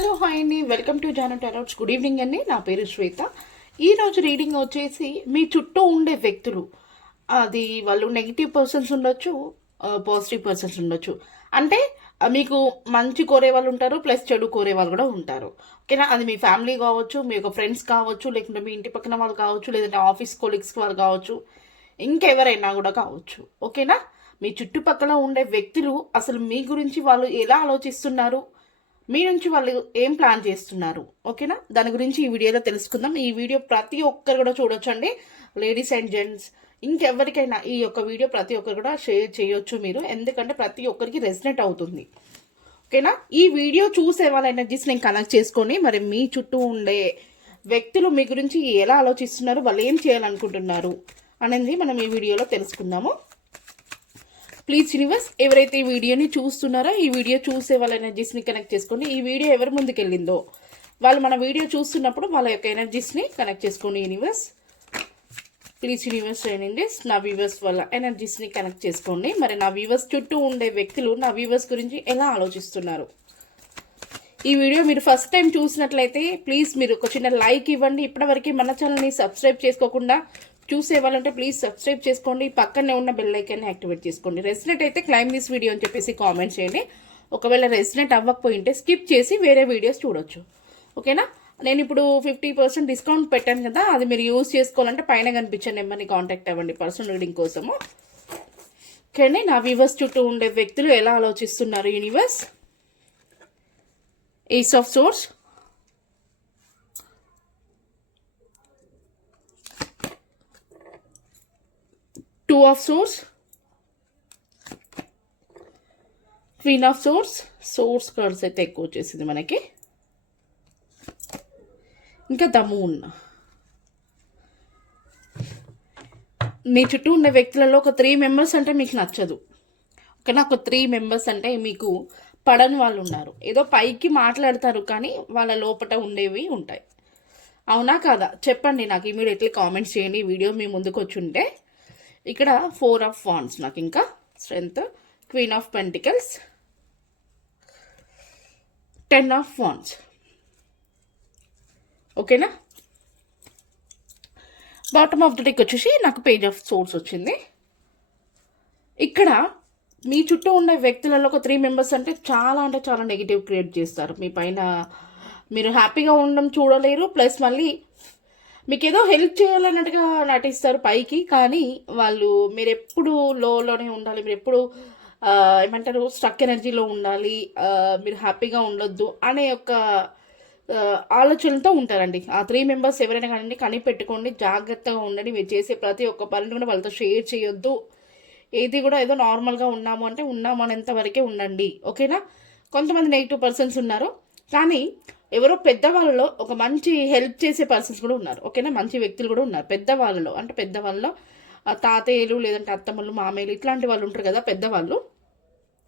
Hello hi అండి, welcome to Jaano tarots. Good evening అండి. నా పేరు శ్వేత. ఈరోజు రీడింగ్ వచ్చేసి మీ చుట్టూ ఉండే వ్యక్తులు, అది వాళ్ళు నెగిటివ్ పర్సన్స్ ఉండొచ్చు, పాజిటివ్ పర్సన్స్ ఉండొచ్చు. అంటే మీకు మంచి కోరే వాళ్ళు ఉంటారు, ప్లస్ చెడు కోరే వాళ్ళు కూడా ఉంటారు. ఓకేనా? అది మీ ఫ్యామిలీ కావచ్చు, మీ యొక్క ఫ్రెండ్స్ కావచ్చు, లేకుంటే మీ ఇంటి పక్కన వాళ్ళు కావచ్చు, లేదంటే ఆఫీస్ కొలీగ్స్ వాళ్ళు కావచ్చు, ఇంకెవరైనా కూడా కావచ్చు. ఓకేనా? మీ చుట్టుపక్కల ఉండే వ్యక్తులు అసలు మీ గురించి వాళ్ళు ఎలా ఆలోచిస్తున్నారు, మీ నుంచి వాళ్ళు ఏం ప్లాన్ చేస్తున్నారు, ఓకేనా? దాని గురించి ఈ వీడియోలో తెలుసుకుందాం. ఈ వీడియో ప్రతి ఒక్కరు కూడా చూడొచ్చండి, లేడీస్ అండ్ జెంట్స్, ఇంకెవరికైనా ఈ యొక్క వీడియో ప్రతి ఒక్కరు కూడా షేర్ చేయొచ్చు మీరు, ఎందుకంటే ప్రతి ఒక్కరికి రెసినేట్ అవుతుంది. ఓకేనా? ఈ వీడియో చూసే వాళ్ళ ఎనర్జీస్ నేను కనెక్ట్ చేసుకొని మరి మీ చుట్టూ ఉండే వ్యక్తులు మీ గురించి ఎలా ఆలోచిస్తున్నారు, వాళ్ళు ఏం చేయాలనుకుంటున్నారు అనేది మనం ఈ వీడియోలో తెలుసుకుందాము. ప్లీజ్ యూనివర్స్, ఎవరైతే ఈ వీడియోని చూస్తున్నారో ఈ వీడియో చూసే వాళ్ళ ఎనర్జీస్ని కనెక్ట్ చేసుకోండి. ఈ వీడియో ఎవరి ముందుకు వెళ్ళిందో వాళ్ళు మన వీడియో చూస్తున్నప్పుడు వాళ్ళ యొక్క ఎనర్జీస్ని కనెక్ట్ చేసుకోండి. యూనివర్స్ ప్లీజ్ యూనివర్స్ అయినండి, నా వ్యూవర్స్ వల్ల ఎనర్జీస్ని కనెక్ట్ చేసుకోండి. మరి నా వ్యూవర్స్ చుట్టూ ఉండే వ్యక్తులు నా వ్యూవర్స్ గురించి ఎలా ఆలోచిస్తున్నారు. ఈ వీడియో మీరు ఫస్ట్ టైం చూసినట్లయితే ప్లీజ్ మీరు ఒక చిన్న లైక్ ఇవ్వండి. ఇప్పటివరకు మన ఛానల్ని సబ్స్క్రైబ్ చేసుకోకుండా చూసే వాళ్ళంటే ప్లీజ్ సబ్స్క్రైబ్ చేసుకోండి, పక్కనే ఉన్న బెల్ ఐకాన్ని యాక్టివేట్ చేసుకోండి. రెసినేట్ అయితే క్లైమ్ దిస్ వీడియో అని చెప్పేసి కామెంట్ చేయండి. ఒకవేళ రెసినేట్ అవ్వకపోయింటే స్కిప్ చేసి వేరే వీడియోస్ చూడొచ్చు. ఓకేనా? నేను ఇప్పుడు 50% డిస్కౌంట్ పెట్టాను కదా, అది మీరు యూజ్ చేసుకోవాలంటే పైన కనిపించే నెంబర్ని కాంటాక్ట్ అవ్వండి పర్సనల్ రీడింగ్ కోసము. ఓకే అండి, నా వ్యూవర్స్ చుట్టూ ఉండే వ్యక్తులు ఎలా ఆలోచిస్తున్నారు. Universe, ace of swords, two of swords, queen of swords. Swords cards అయితే ఎక్కువ వచ్చేసింది మనకి. ఇంకా ద మూన్. మీ చుట్టూ ఉన్న వ్యక్తులలో ఒక 3 మెంబర్స్ అంటే మీకు నచ్చదు. ఓకేనా? ఒక 3 మెంబర్స్ అంటే మీకు పడని వాళ్ళు ఉన్నారు. ఏదో పైకి మాట్లాడతారు కానీ వాళ్ళ లోపల ఉండేవి ఉంటాయి. అవునా కాదా చెప్పండి నాకు, ఇమీడియట్లీ కామెంట్స్ చేయండి. వీడియో మీ ముందుకు వచ్చి ఉంటే. ఇక్కడ 4 ఆఫ్ వాండ్స్, నాకు ఇంకా strength, queen of pentacles, 10 of wands. ఓకేనా? బాటమ్ ఆఫ్ ద డెక్ వచ్చేసి నాకు పేజ్ ఆఫ్ సోర్స్ వచ్చింది. ఇక్కడ మీ చుట్టూ ఉండే వ్యక్తులలో ఒక 3 మెంబర్స్ అంటే చాలా నెగిటివ్ క్రియేట్ చేస్తారు మీ పైన. మీరు హ్యాపీగా ఉండడం చూడలేరు, ప్లస్ మళ్ళీ మీకు ఏదో హెల్ప్ చేయాలన్నట్టుగా నటిస్తారు పైకి, కానీ వాళ్ళు మీరు ఎప్పుడు లోనే ఉండాలి, మీరు ఎప్పుడు ఏమంటారు స్ట్రక్ ఎనర్జీలో ఉండాలి, మీరు హ్యాపీగా ఉండొద్దు అనే ఒక ఆలోచనలతో ఉంటారండి. ఆ 3 మెంబర్స్ ఎవరైనా కానీ కనిపెట్టుకోండి, జాగ్రత్తగా ఉండండి. మీరు చేసే ప్రతి ఒక్క పనిని కూడా వాళ్ళతో షేర్ చేయొద్దు. ఏది కూడా ఏదో నార్మల్గా ఉన్నాము అంటే ఉన్నాము అనేంత వరకే ఉండండి. ఓకేనా? కొంతమంది నెగిటివ్ పర్సన్స్ ఉన్నారు, కానీ ఎవరో పెద్దవాళ్ళలో ఒక మంచి హెల్ప్ చేసే పర్సన్స్ కూడా ఉన్నారు. ఓకేనా? మంచి వ్యక్తులు కూడా ఉన్నారు పెద్దవాళ్ళలో. అంటే పెద్దవాళ్ళలో తాతయ్యలు, లేదంటే అత్తమ్మలు, మామయ్యలు, ఇట్లాంటి వాళ్ళు ఉంటారు కదా పెద్దవాళ్ళు.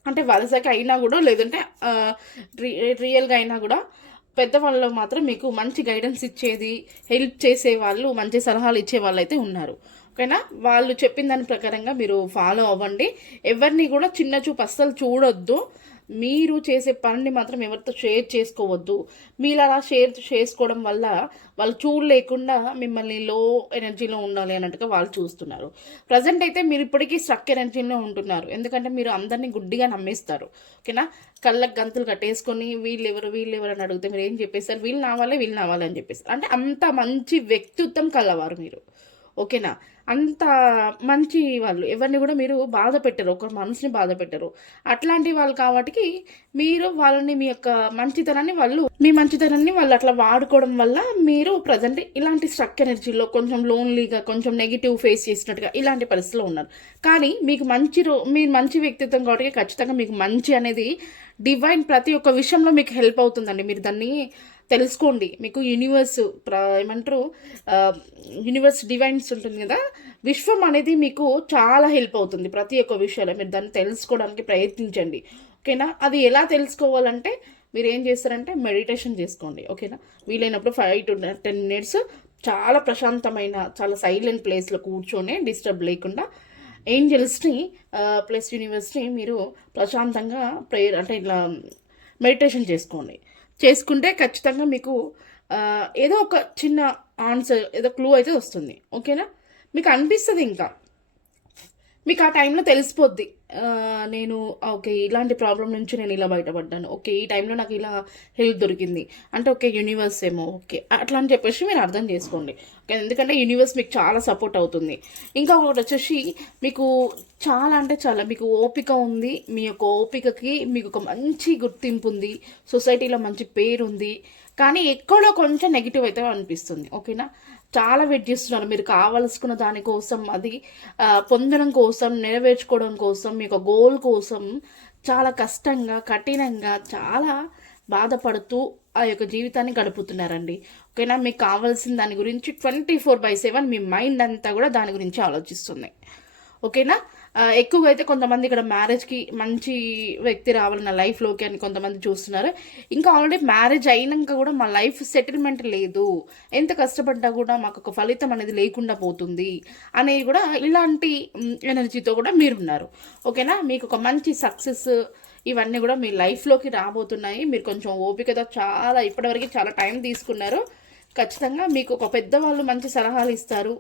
అంటే వలసకి అయినా కూడా, లేదంటే రియల్గా అయినా కూడా పెద్దవాళ్ళలో మాత్రం మీకు మంచి గైడెన్స్ ఇచ్చేది, హెల్ప్ చేసే వాళ్ళు, మంచి సలహాలు ఇచ్చే వాళ్ళు అయితే ఉన్నారు. ఓకేనా? వాళ్ళు చెప్పిన దాని ప్రకారంగా మీరు ఫాలో అవ్వండి. ఎవరిని కూడా చిన్న చూపు అస్సలు చూడొద్దు. మీరు చేసే పనిని మాత్రం ఎవరితో షేర్ చేసుకోవద్దు. మీరు అలా షేర్ చేసుకోవడం వల్ల వాళ్ళు చూడలేకుండా మిమ్మల్ని లో ఎనర్జీలో ఉండాలి అన్నట్టుగా వాళ్ళు చూస్తున్నారు. ప్రజెంట్ అయితే మీరు ఇప్పటికీ స్ట్రక్ ఎనర్జీలో ఉంటున్నారు, ఎందుకంటే మీరు అందరినీ గుడ్డిగా నమ్మేస్తారు. ఓకేనా? కళ్ళకు గంతులు కట్టేసుకొని వీళ్ళెవరు అని అడిగితే మీరు ఏం చెప్పేస్తారు, వీళ్ళు నావాలే అని చెప్పేస్తారు. అంటే అంత మంచి వ్యక్తిత్వం కలవారు మీరు. ఓకేనా? అంత మంచి వాళ్ళు, ఎవరిని కూడా మీరు బాధ పెట్టరు, ఒకరి మనసుని బాధ పెట్టరు. అట్లాంటి వాళ్ళు కాబట్టి మీరు వాళ్ళని మీ యొక్క మంచితనాన్ని వాళ్ళు అట్లా వాడుకోవడం వల్ల మీరు ప్రజెంట్ ఇలాంటి స్ట్రక్ ఎనర్జీలో కొంచెం లోన్లీగా, కొంచెం నెగిటివ్ ఫేస్ చేసినట్టుగా ఇలాంటి పరిస్థితిలో ఉన్నారు. కానీ మీకు మీరు మంచి వ్యక్తిత్వం కాబట్టి ఖచ్చితంగా మీకు మంచి అనేది డివైన్ ప్రతి ఒక్క విషయంలో మీకు హెల్ప్ అవుతుందండి. మీరు దాన్ని తెలుసుకోండి. మీకు యూనివర్స్ ఏమంటారు, యూనివర్స్ డివైన్స్ ఉంటుంది కదా, విశ్వం అనేది మీకు చాలా హెల్ప్ అవుతుంది ప్రతి ఒక్క విషయంలో. మీరు దాన్ని తెలుసుకోవడానికి ప్రయత్నించండి. ఓకేనా? అది ఎలా తెలుసుకోవాలంటే మీరు ఏం చేస్తారంటే మెడిటేషన్ చేసుకోండి. ఓకేనా? వీలైనప్పుడు 5 to 10 minutes చాలా ప్రశాంతమైన, చాలా సైలెంట్ ప్లేస్లో కూర్చొని డిస్టర్బ్ లేకుండా ఏంజల్స్ని ప్లస్ యూనివర్స్ని మీరు ప్రశాంతంగా ప్రేయర్ అంటే ఇట్లా మెడిటేషన్ చేసుకోండి. చేసుకుంటే ఖచ్చితంగా మీకు ఏదో ఒక చిన్న ఆన్సర్, ఏదో క్లూ అయితే వస్తుంది. ఓకేనా? మీకు అనిపిస్తుంది ఇంకా, మీకు ఆ టైంలో తెలిసిపోద్ది. నేను ఓకే, ఇలాంటి ప్రాబ్లం నుంచి నేను ఇలా బయటపడ్డాను. ఓకే, ఈ టైంలో నాకు ఇలా హెల్ప్ దొరికింది అంటే ఓకే యూనివర్స్ ఏమో ఓకే అట్లా అని చెప్పేసి మీరు అర్థం చేసుకోండి. ఓకే, ఎందుకంటే యూనివర్స్ మీకు చాలా సపోర్ట్ అవుతుంది. ఇంకా ఒకటి వచ్చేసి మీకు చాలా అంటే చాలా మీకు ఓపిక ఉంది. మీ యొక్క ఓపికకి మీకు ఒక మంచి గుర్తింపు ఉంది, సొసైటీలో మంచి పేరు ఉంది. కానీ ఎక్కడో కొంచెం నెగిటివ్ అయితే అనిపిస్తుంది. ఓకేనా? చాలా వెయిట్ చేస్తున్నారు మీరు కావాల్సుకున్న దానికోసం, అది పొందడం కోసం, నెరవేర్చుకోవడం కోసం, మీ యొక్క గోల్ కోసం చాలా కష్టంగా, కఠినంగా, చాలా బాధపడుతూ ఆ యొక్క జీవితాన్ని గడుపుతున్నారండి. ఓకేనా? మీకు కావాల్సిన దాని గురించి 24/7 మీ మైండ్ అంతా కూడా దాని గురించి ఆలోచిస్తుంది. ఓకేనా? ఎక్కువగా అయితే కొంతమంది ఇక్కడ మ్యారేజ్కి మంచి వ్యక్తి రావాలి నా లైఫ్లోకి అని కొంతమంది చూస్తున్నారు. ఇంకా ఆల్రెడీ మ్యారేజ్ అయినాక కూడా మా లైఫ్ సెటిల్మెంట్ లేదు, ఎంత కష్టపడ్డా కూడా మాకు ఒక ఫలితం అనేది లేకుండా పోతుంది అనేది కూడా ఇలాంటి ఎనర్జీతో కూడా మీరున్నారు. ఓకేనా? మీకు ఒక మంచి సక్సెస్ ఇవన్నీ కూడా మీ లైఫ్లోకి రాబోతున్నాయి. మీరు కొంచెం ఓపికతో చాలా ఇప్పటివరకు చాలా టైం తీసుకున్నారు. ఖచ్చితంగా మీకు ఒక పెద్దవాళ్ళు మంచి సలహాలు ఇస్తారు.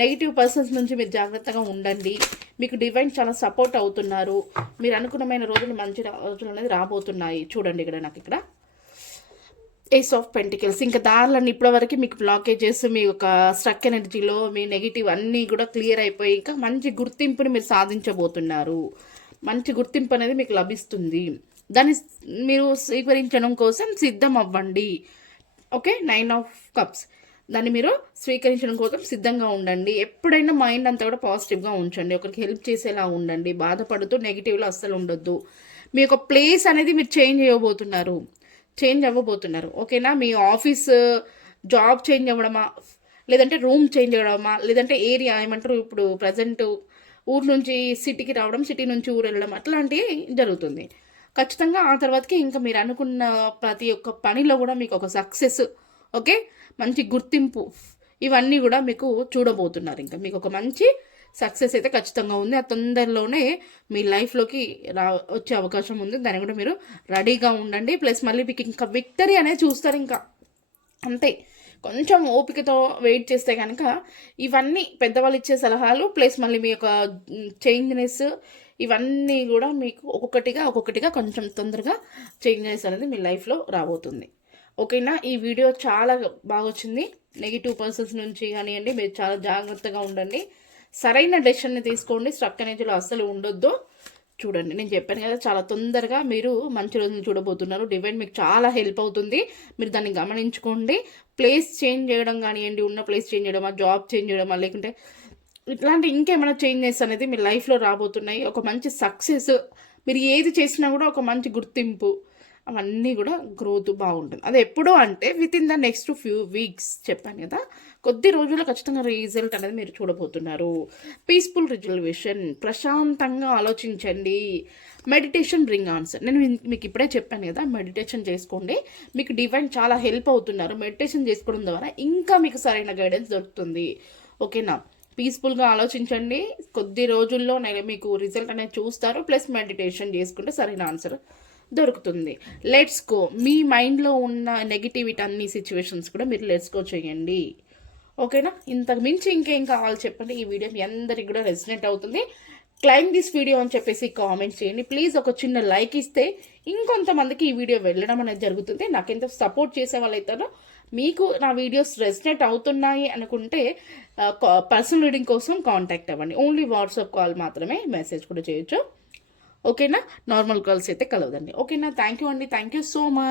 నెగిటివ్ పర్సన్స్ నుంచి మీరు జాగ్రత్తగా ఉండండి. మీకు డివైన్ చాలా సపోర్ట్ అవుతున్నారు. మీరు అనుకున్నమైన రోజులు మంచి రోజులు అనేది రాబోతున్నాయి. చూడండి ఇక్కడ నాకు ఇక్కడ ఏస్ ఆఫ్ పెంటికల్స్. ఇంకా దారులన్నీ ఇప్పటివరకు మీకు బ్లాకేజెస్, మీ యొక్క స్ట్రక్ ఎనర్జీలో మీ నెగిటివ్ అన్నీ కూడా క్లియర్ అయిపోయి ఇంకా మంచి గుర్తింపుని మీరు సాధించబోతున్నారు. మంచి గుర్తింపు అనేది మీకు లభిస్తుంది. దాన్ని మీరు స్వీకరించడం కోసం సిద్ధం అవ్వండి. Okay, 9 of Cups. దాన్ని మీరు స్వీకరించడం కోసం సిద్ధంగా ఉండండి. ఎప్పుడైనా మైండ్ అంతా కూడా పాజిటివ్గా ఉంచండి. ఒకరికి హెల్ప్ చేసేలా ఉండండి. బాధపడుతూ నెగిటివ్లో అస్సలు ఉండొద్దు. మీ యొక్క ప్లేస్ అనేది మీరు చేంజ్ అవ్వబోతున్నారు. ఓకేనా? మీ ఆఫీస్ జాబ్ చేంజ్ అవ్వడమా, లేదంటే రూమ్ చేంజ్ అవ్వడమా, లేదంటే ఏరియా ఏమంటారు ఇప్పుడు ప్రజెంట్ ఊరు నుంచి సిటీకి రావడం, సిటీ నుంచి ఊరు వెళ్ళడం, అట్లాంటివి జరుగుతుంది. ఖచ్చితంగా ఆ తర్వాతకి ఇంకా మీరు అనుకున్న ప్రతి ఒక్క పనిలో కూడా మీకు ఒక సక్సెస్, ఓకే, మంచి గుర్తింపు ఇవన్నీ కూడా మీకు చూడబోతున్నారు. ఇంకా మీకు ఒక మంచి సక్సెస్ అయితే ఖచ్చితంగా ఉంది. ఆ తొందరలోనే మీ లైఫ్లోకి వచ్చే అవకాశం ఉంది. దాన్ని కూడా మీరు రెడీగా ఉండండి. ప్లస్ మళ్ళీ మీకు ఇంకా విక్టరీ అనేది చూస్తారు. ఇంకా అంతే, కొంచెం ఓపికతో వెయిట్ చేస్తే కనుక ఇవన్నీ పెద్దవాళ్ళు ఇచ్చే సలహాలు ప్లస్ మళ్ళీ మీ యొక్క చేంజ్నెస్ ఇవన్నీ కూడా మీకు ఒక్కొక్కటిగా కొంచెం తొందరగా చేంజెస్ అనేది మీ లైఫ్లో రాబోతుంది. ఓకేనా? ఈ వీడియో చాలా బాగా వచ్చింది. నెగిటివ్ పర్సన్స్ నుంచి కానివ్వండి, మీరు చాలా జాగ్రత్తగా ఉండండి. సరైన డెసిషన్ని తీసుకోండి. స్ట్రక్ ఎనర్జీలో అస్సలు ఉండొద్దు. చూడండి, నేను చెప్పాను కదా, చాలా తొందరగా మీరు మంచి రోజులు చూడబోతున్నారు. డివైన్ మీకు చాలా హెల్ప్ అవుతుంది. మీరు దాన్ని గమనించుకోండి. ప్లేస్ చేంజ్ చేయడం కానివ్వండి, ఉన్న ప్లేస్ చేంజ్ చేయడమా, జాబ్ చేంజ్ చేయడమా, లేకుంటే ఇట్లాంటి ఇంకేమైనా చేంజెస్ అనేది మీ లైఫ్లో రాబోతున్నాయి. ఒక మంచి సక్సెస్, మీరు ఏది చేసినా కూడా ఒక మంచి గుర్తింపు, అవన్నీ కూడా గ్రోత్ బాగుంటుంది. అది ఎప్పుడో అంటే with in the next few weeks చెప్పాను కదా, కొద్ది రోజుల్లో ఖచ్చితంగా రిజల్ట్ అనేది మీరు చూడబోతున్నారు. పీస్ఫుల్ రిజల్యూషన్, ప్రశాంతంగా ఆలోచించండి. Meditation bring answer. నేను మీకు ఇప్పుడే చెప్పాను కదా, మెడిటేషన్ చేసుకోండి. మీకు డివైన్ చాలా హెల్ప్ అవుతున్నారు. మెడిటేషన్ చేసుకోవడం ద్వారా ఇంకా మీకు సరైన గైడెన్స్ దొరుకుతుంది. ఓకేనా? పీస్ఫుల్గా ఆలోచించండి. కొద్ది రోజుల్లో మీకు రిజల్ట్ అనేది చూస్తారు. ప్లస్ మెడిటేషన్ చేసుకుంటే సరైన ఆన్సర్ దొరుకుతుంది. Let's go. మీ మైండ్లో ఉన్న నెగిటివిటీ అన్ని సిచ్యువేషన్స్ కూడా మీరు లెట్స్ గో చేయండి. ఓకేనా? ఇంతకు మించి ఇంకేం కావాలి చెప్పండి. ఈ వీడియో మీ అందరికి కూడా రెసినేట్ అవుతుంది. క్లైమ్ దిస్ వీడియో అని చెప్పేసి కామెంట్ చేయండి. ప్లీజ్ ఒక చిన్న లైక్ ఇస్తే ఇంకొంతమందికి ఈ వీడియో వెళ్ళడం అనేది జరుగుతుంది. నాకు ఎంత సపోర్ట్ చేసే వాళ్ళు అవుతారో, మీకు నా వీడియోస్ రెసినేట్ అవుతున్నాయి అనుకుంటే పర్సనల్ రీడింగ్ కోసం కాంటాక్ట్ అవ్వండి. ఓన్లీ వాట్సాప్ కాల్ మాత్రమే, మెసేజ్ కూడా చేయొచ్చు. ఓకేనా? నార్మల్ కాల్స్ అయితే కలవదండి. ఓకేనా? థ్యాంక్ యూ అండి. Thank you so much.